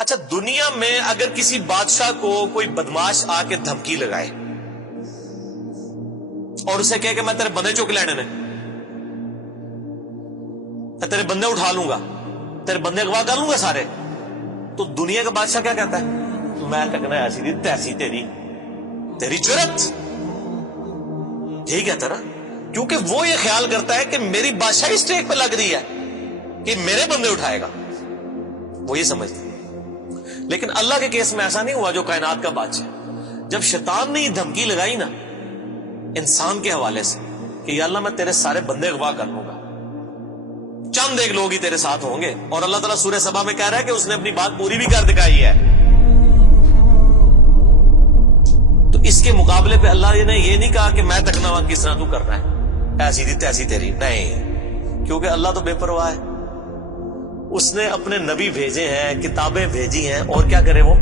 اچھا، دنیا میں اگر کسی بادشاہ کو کوئی بدماش آ کے دھمکی لگائے اور اسے کہے کہ میں تیرے بندے چک لینے نے، میں تیرے بندے اٹھا لوں گا، تیرے بندے اغوا کر لوں گا سارے، تو دنیا کا بادشاہ کیا کہتا ہے؟ میں تکنا ایسی دی تیسی تیری جرت، یہی کہتا نا، کیونکہ وہ یہ خیال کرتا ہے کہ میری بادشاہی اسٹیک پہ لگ رہی ہے کہ میرے بندے اٹھائے گا، وہ یہ سمجھتا ہے۔ لیکن اللہ کے کیس میں ایسا نہیں ہوا جو کائنات کا بادشاہ، جب شیطان نے یہ دھمکی لگائی نا انسان کے حوالے سے کہ یا اللہ میں تیرے سارے بندے اغوا کر لوں گا، چند ایک لوگ ہی تیرے ساتھ ہوں گے، اور اللہ تعالیٰ سورہ سبا میں کہہ رہا ہے کہ اس نے اپنی بات پوری بھی کر دکھائی ہے، تو اس کے مقابلے پہ اللہ نے یہ نہیں کہا کہ میں تکنا کس طرح تو کرنا ہے، ایسی دی تیسی تیری، نہیں، کیونکہ اللہ تو بے پرواہ ہے، اس نے اپنے نبی بھیجے ہیں، کتابیں بھیجی ہیں، اور کیا کرے وہ؟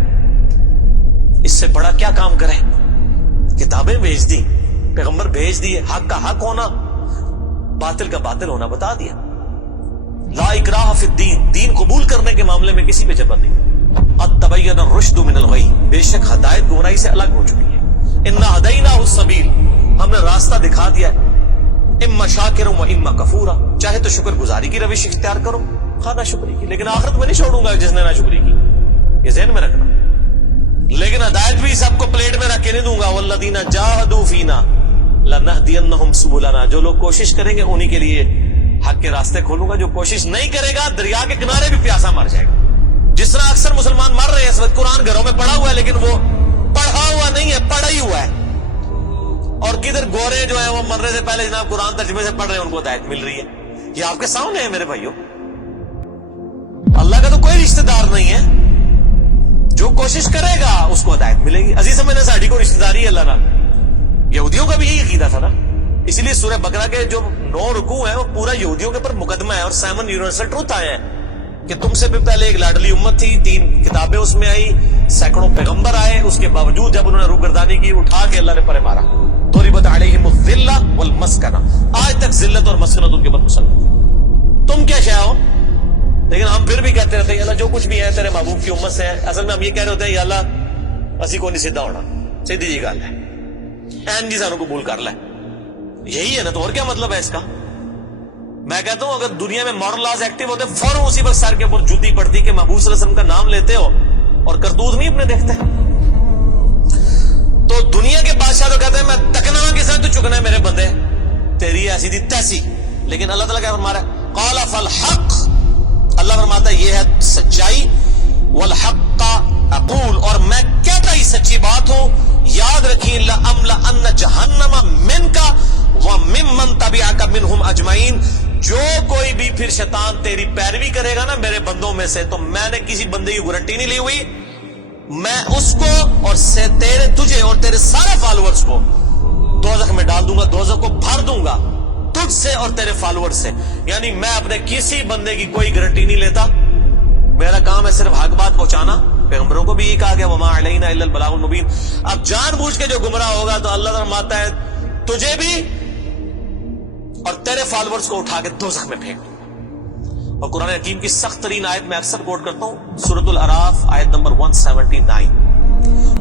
اس سے بڑا کیا کام کرے؟ کتابیں بھیج دی، پیغمبر بھیج دیے، حق کا حق ہونا، باطل کا باطل ہونا بتا دیا۔ لا اکراہ فی الدین، دین قبول کرنے کے معاملے میں کسی پہ جبر نہیں۔ قد تبین الرشد من الغی، بے شک ہدایت گمراہی سے الگ ہو چکی ہے۔ انا ہدیناہ السبیل، ہم نے راستہ دکھا دیا ہے، اما شاکر و اما کفورا، چاہے تو شکر گزاری کی روش اختیار کرو، نہ شکری کی، لیکن آخرت میں نہیں چھوڑوں گا جس نے نہ شکری کی، یہ ذہن میں رکھنا۔ لیکن ہدایت بھی سب کو پلیٹ میں رکھ کے نہیں دوں گا، والذین جاہدوا فینا لنہدینہم سبلنا، جو لوگ کوشش کریں گے انہی کے لیے حق کے راستے کھولوں گا، جو کوشش نہیں کرے گا دریا کے کنارے بھی پیاسا مر جائے گا۔ جس طرح اکثر مسلمان مر رہے ہیں اس وقت، قرآن گھروں میں پڑھا ہوا ہے لیکن وہ پڑھا ہوا نہیں ہے، پڑھا ہی ہوا ہے، اور کدھر گورے جو ہیں وہ مرنے سے پہلے جناب قرآن ترجمے سے پڑھ رہے ہیں، ان کو ہدایت مل رہی ہے۔ یہ آپ کے سامنے ہے میرے بھائیوں، اللہ کا تو کوئی رشتہ دار نہیں ہے، جو کوشش کرے گا اس کو ہدایت ملے گی۔ عزیز میں نے ساڑھی کو رشتہ داری ہے اللہ نہ، یہودیوں کا بھی یہی عقیدہ تھا نا، اسی لیے سورہ بقرہ کے جو 9 رکوع ہیں وہ پورا یہودیوں کے اوپر مقدمہ ہے، اور 7 یونیورسل ٹروتھ آئے ہیں کہ تم سے بھی پہلے ایک لاڈلی امت تھی، 3 کتابیں اس میں آئی، سینکڑوں پیغمبر آئے، اس کے باوجود جب انہوں نے روگردانی کی اٹھا کے اللہ نے پرے مارا، ضربت علیہم الذلہ والمسکنہ، آج تک ذلت اور مسکنت ان کے اوپر مسلط، تم کیا شے ہو؟ لیکن ہم پھر بھی کہتے رہتے ہیں اللہ جو کچھ بھی ہے تیرے محبوب کی امت سے ہے۔ اصل میں ہم یہ کہہ رہے ہوتے ہیں یا اللہ اسی کو نہیں سیدھا ہونا، سیدھی جی گل ہے، این جی سانو قبول کر لے، یہی ہے نا، تو اور کیا مطلب ہے اس کا؟ میں کہتا ہوں اگر دنیا میں مارل لاز ایکٹیو ہوتے فوراً اسی وقت سر کے اوپر جوتی پڑتی کہ محبوب صلی اللہ علیہ وسلم کا نام لیتے ہو اور کرتوت نہیں اپنے دیکھتے۔ تو دنیا کے بادشاہ تو کہتے ہیں میں تکنا کے ساتھ تو چکنا ہے میرے بندے، تیری ایسی دی تیسی، لیکن اللہ تعالیٰ کیا فرما رہا ہے؟ قال فالحق، اللہ فرماتا ہے یہ ہے سچائی، والحق اقول، اور میں کہتا ہی سچی بات ہوں، یاد رکھیں لأملأن جہنم منک وممن تبعک منہم اجمعین، جو کوئی بھی پھر شیطان تیری پیروی کرے گا نا میرے بندوں میں سے، تو میں نے کسی بندے کی گارنٹی نہیں لی ہوئی، میں اس کو اور تجھے اور تیرے سارے فالوورز کو دوزخ میں ڈال دوں گا، دوزخ کو بھر دوں گا تجھ سے اور تیرے فالوور سے، یعنی میں اپنے کسی بندے کی کوئی گارنٹی نہیں لیتا، میرا کام ہے صرف حق بات پہنچانا۔ پیغمبروں کو بھی یہ کہا گیا وما علینا الا البلاغ المبین۔ اب جان بوجھ کے جو گمراہ ہوگا تو اللہ فرماتا ہے تجھے بھی اور تیرے فالوورز کو اٹھا کے دوزخ میں پھینک دوں۔ اور قرآن حکیم کی سخت ترین آیت میں اکثر کوٹ کرتا ہوں، سورۃ الاعراف آیت نمبر 179،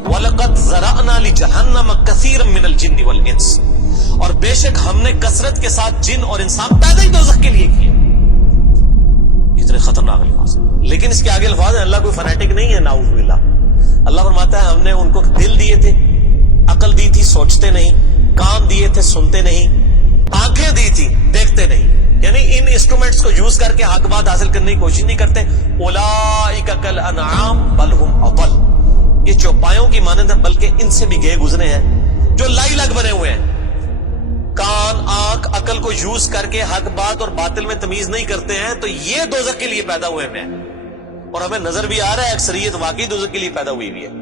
وَلَقَدْ ذَرَأْنَا لِجَهَنَّمَ كَثِيرًا مِنَ الْجِنِّ وَالْإِنسِ، اور بے شک ہم نے کثرت کے ساتھ جن اور انسان پیدا ہی دوزخ کے لیے کیے۔ کتنے خطرناک الفاظ ہیں، لیکن اس کے آگے الفاظ ہیں، اللہ کوئی فنیٹک نہیں ہے، نعوذ باللہ۔ اللہ فرماتا ہے ہم نے ان کو دل دیے تھے، عقل دی تھی سوچتے نہیں، کان دیے تھے سنتے نہیں، آنکھیں دی تھی دیکھتے نہیں، یعنی ان انسٹرومنٹس کو یوز کر کے حق بات حاصل کرنے کی کوشش نہیں کرتے۔ اولئک کالانعام بل هم اضل، یہ چوپایوں کی مانند ہے بلکہ ان سے بھی گئے گزرے ہیں، جو لائی لگ بنے ہوئے ہیں، کان آنکھ عقل کو یوز کر کے حق بات اور باطل میں تمیز نہیں کرتے ہیں، تو یہ دوزخ کے لیے پیدا ہوئے ہیں، اور ہمیں نظر بھی آ رہا ہے اکثریت واقعی دوزخ کے لیے پیدا ہوئی بھی ہے۔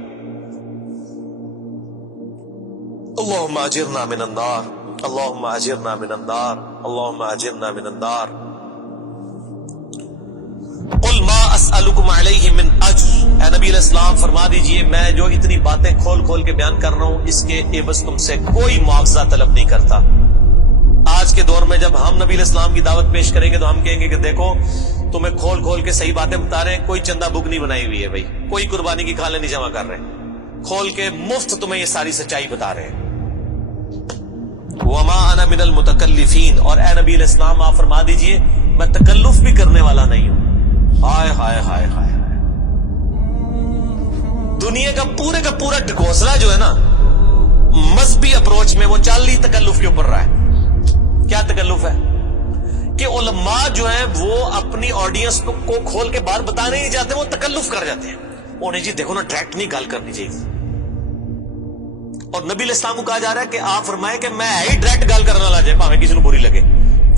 اللہم اجرنا من النار، اللہم اجرنا من النار، اللہم اجرنا من النار۔ قل ما اسألکم علیہ من اجر، اے نبی علیہ السلام فرما دیجئے میں جو اتنی باتیں کھول کھول کے بیان کر رہا ہوں اس کے عوض تم سے کوئی معاوضہ طلب نہیں کرتا۔ آج کے دور میں جب ہم نبی علیہ السلام کی دعوت پیش کریں گے تو ہم کہیں گے کہ دیکھو تمہیں کھول کھول کے صحیح باتیں بتا رہے ہیں, کوئی چندہ بک نہیں بنائی ہوئی ہے بھائی, کوئی قربانی کی کھالیں نہیں جمع کر رہے, کھول کے مفت تمہیں یہ ساری سچائی بتا رہے ہیں. وما انا من المتکلفین, اور اے نبی علیہ السلام آپ فرما دیجئے میں تکلف بھی کرنے والا نہیں ہوں. ہائے ہائے ہائے ہائے, دنیا کا پورا ڈھکوسلا جو ہے نا مذہبی اپروچ میں, وہ چالی تکلف کے اوپر رہا ہے. کیا تکلف ہے کہ علماء جو ہیں وہ اپنی آڈینس کو کھول کے بات بتانے نہیں چاہتے, وہ تکلف کر جاتے ہیں. انہیں جی دیکھو نا ڈائریکٹ نہیں گال کرنی چاہیے, اور نبی علیہ السلام کو کہا جا رہا ہے کہ آپ فرمائے کہ میں ہی ڈائریکٹ گال کرنے والا جائے پاویں کسی کو بری لگے.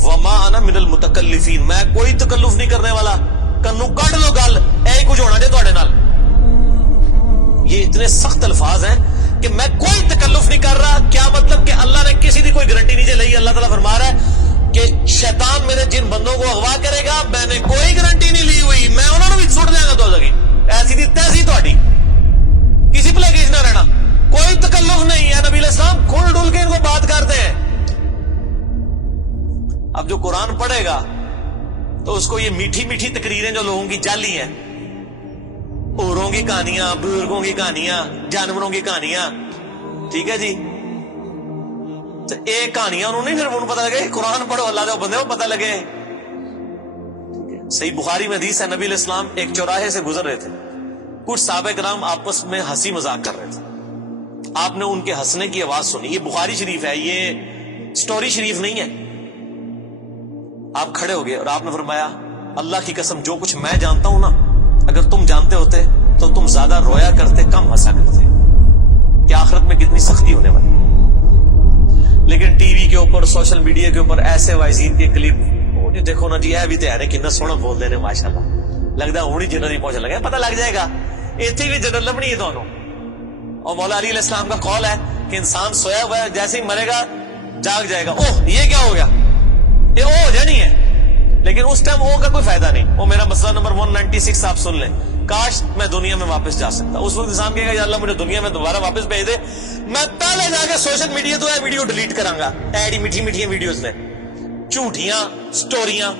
وما انا من المتکلفین, میں کوئی تکلف نہیں کرنے والا, کنو کڈ لو گل, اے کچھ ہونا جے تواڈے نال. یہ اتنے سخت الفاظ ہیں کہ میں کوئی تکلف نہیں کر رہا. کیا مطلب کہ اللہ نے کسی کی کوئی گارنٹی نہیں لئی. اللہ تعالیٰ فرما رہا ہے کہ شیطان میرے جن بندوں کو اغوا کرے گا میں نے کوئی گارنٹی نہیں لی ہوئی, میں انہوں نے بھی سٹ دیا گا. تو لگی ایسی دی تیسی تہاڈی, کسی پلے کیس نہ رہنا, کوئی تکلف نہیں ہے. نبی علیہ السلام کھل ڈل کے ان کو بات کرتے ہیں. اب جو قرآن پڑھے گا تو اس کو یہ میٹھی میٹھی تقریریں جو لوگوں کی جعلی ہیں, اوروں کی کہانیاں, بزرگوں کی کہانیاں, جانوروں کی کہانیاں, ٹھیک ہے جی, تو ایک کہانیاں انہوں نے, پھر انہوں پتہ لگے قرآن پڑھو اللہ دے بندے کو پتہ لگے. صحیح بخاری میں حدیث ہے, نبی علیہ السلام ایک چوراہے سے گزر رہے تھے, کچھ صحابہ کرام آپس میں ہنسی مذاق کر رہے تھے. آپ نے ان کے ہنسنے کی آواز سنی. یہ بخاری شریف ہے, یہ سٹوری شریف نہیں ہے. آپ کھڑے ہو گئے اور آپ نے فرمایا اللہ کی قسم جو کچھ میں جانتا ہوں نا, اگر تم جانتے ہوتے تو تم زیادہ رویا کرتے, کم ہنسا کرتے. کہ آخرت میں کتنی سختی ہونے والی. لیکن ٹی وی کے اوپر, سوشل میڈیا کے اوپر ایسے وائزین کے کلپ, جی دیکھو نا جی اے بھی تیار ہے, کتنا سونا بول دے رہے ماشاءاللہ, لگتا ہے ہونی جنرل پہنچنے لگا, پتہ لگ جائے گا اتنی بھی جنرل لبنی ہے دونوں. اور مولا علی علیہ السلام کا قول ہے کہ انسان سویا ہوا ہے, جیسے ہی مرے گا جاگ جائے گا. اوہ یہ کیا ہو گیا, یہ او ہو جائے نہیں ہے, لیکن اس ٹائم او کا کوئی فائدہ نہیں. وہ میرا مسئلہ نمبر 196 آپ سن لیں, کاش میں دنیا میں واپس جا سکتا. اس وقت انسان کہے گا یا اللہ مجھے دنیا میں دوبارہ واپس بھیج دے, میں پہلے جا کے سوشل میڈیا تو ویڈیو ڈیلیٹ کراں گا. ایڈی میٹھی میٹھی ویڈیوز نے, جھوٹیاں سٹوریاں.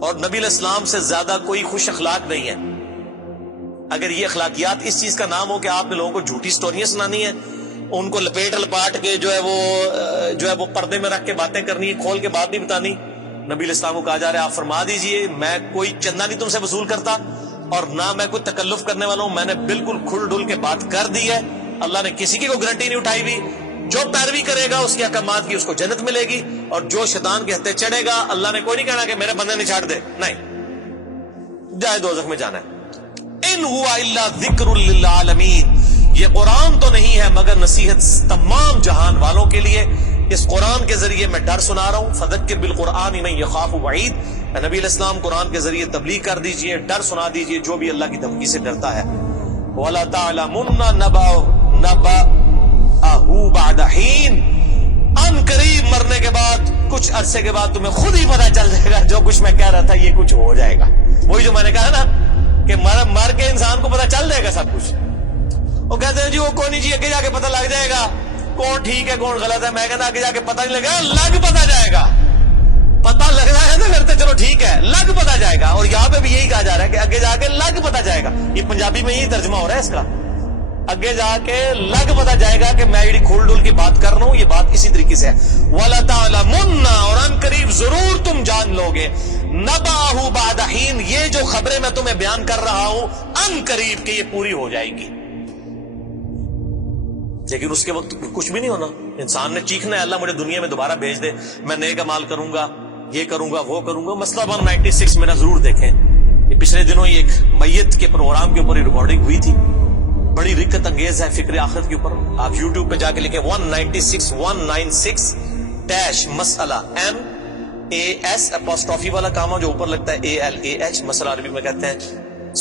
اور نبی علیہ السلام سے زیادہ کوئی خوش اخلاق نہیں ہے. اگر یہ اخلاقیات اس چیز کا نام ہو کہ آپ نے لوگوں کو جھوٹی سٹوریاں سنانی ہیں, ان کو لپیٹ لپاٹ کے جو ہے وہ پردے میں رکھ کے باتیں کرنی ہے, کھول کے بات نہیں بتانی. نبی علیہ السلام کو کہا جا رہا ہے آپ فرما دیجئے میں کوئی چندہ نہیں تم سے وصول کرتا, اور نہ میں کوئی تکلف کرنے والا ہوں. میں نے بالکل کھل ڈل کے بات کر دی ہے. اللہ نے کسی کی کوئی گارنٹی نہیں اٹھائی ہوئی. جو پیروی کرے گا اس کے احکامات کی اس کو جنت ملے گی, اور جو شیطان کے ہتھے چڑھے گا اللہ نے کوئی نہیں کہنا کہ میرے بندے نے چھاڑ دے, نہیں, جائے دوزخ میں جانا ہے. ان ہوا الا ذکر للعالمین, یہ قرآن تو نہیں ہے مگر نصیحت تمام جہان والوں کے لیے. اس قرآن کے ذریعے میں ڈر سنا رہا ہوں. فذکر بالقرآن من یخاف وعید, نبی علیہ السلام قرآن کے ذریعے تبلیغ کر دیجئے, ڈر سنا دیجئے جو بھی اللہ کی دھمکی سے ڈرتا ہے. وَلَا تَعْلَمُنَّ نَبَأَهُ بَعْدَ حِينٍ, ان قریب مرنے کے بعد کچھ عرصے کے بعد تمہیں خود ہی پتہ چل جائے گا جو کچھ میں کہہ رہا تھا یہ کچھ ہو جائے گا. وہی جو میں نے کہا نا کہ مر کے انسان کو پتہ چل جائے گا سب کچھ. وہ کہتے ہیں جی وہ کوئی نہیں جی, آگے جا کے پتہ لگ جائے گا کون ٹھیک ہے کون غلط ہے. میں کہتا آگے جا کے پتہ نہیں لگا, لگ پتہ جائے گا. پتہ لگ رہا ہے تو پھر تو چلو ٹھیک ہے, لگ پتہ جائے گا. اور یہاں پہ بھی یہی کہا جا رہا ہے کہ آگے جا کے لگ پتہ جائے گا. یہ پنجابی میں یہی ترجمہ ہو رہا ہے اس کا, آگے جا کے لگ پتہ جائے گا کہ میں یہ کھول ڈول کی بات کر رہا ہوں, یہ بات اسی طریقے سے ہے. وَلَا تَعْلَمُنَّ, اور ان قریب ضرور تم جان لو گے, نَبَأَهُ بَعْدَ حِينٍ, یہ جو خبریں میں تمہیں بیان کر رہا ہوں ان قریب کہ یہ پوری ہو جائے گی. لیکن اس کے وقت کچھ بھی نہیں ہونا. انسان نے چیخنا ہے اللہ مجھے دنیا میں دوبارہ بھیج دے, میں نیک اعمال کروں گا, یہ کروں گا, وہ کروں گا. مسئلہ 196 میرا ضرور دیکھیں, یہ پچھلے دنوں ہی ایک میت کے پروگرام کے اوپر ریکارڈنگ ہوئی تھی, بڑی رکت انگیز ہے فکر آخرت کے اوپر. آپ یوٹیوب پہ جا کے لکھیں 196 مسئلہ, MAS والا کاما جو اوپر لگتا ہے ALAH, مسئلہ عربی میں کہتے ہیں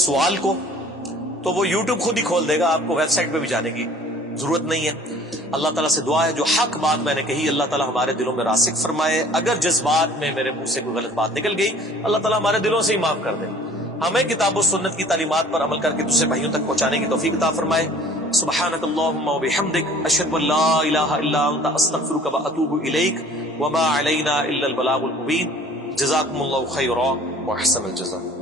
سوال کو, تو وہ یوٹیوب خود ہی کھول دے گا. آپ کو ویب سائٹ پہ بھی جانے کی ضرورت نہیں ہے. اللہ تعالیٰ سے دعا ہے جو حق بات میں نے کہی اللہ تعالیٰ ہمارے دلوں میں راسخ فرمائے. اگر جذبات میں میرے منہ سے کوئی غلط بات نکل گئی اللہ تعالیٰ ہمارے دلوں سے ہی معاف کر دے. ہمیں کتاب و سنت کی تعلیمات پر عمل کر کے دوسرے بھائیوں تک پہنچانے کی توفیق عطا فرمائے. سبحانک اللہم و بحمدک, اشہد ان لا الہ الا انت, استغفرک و اتوب الیک, وما علینا الا البلاغ المبین. جزاکم اللہ خیرا. وأحسن الجزاء.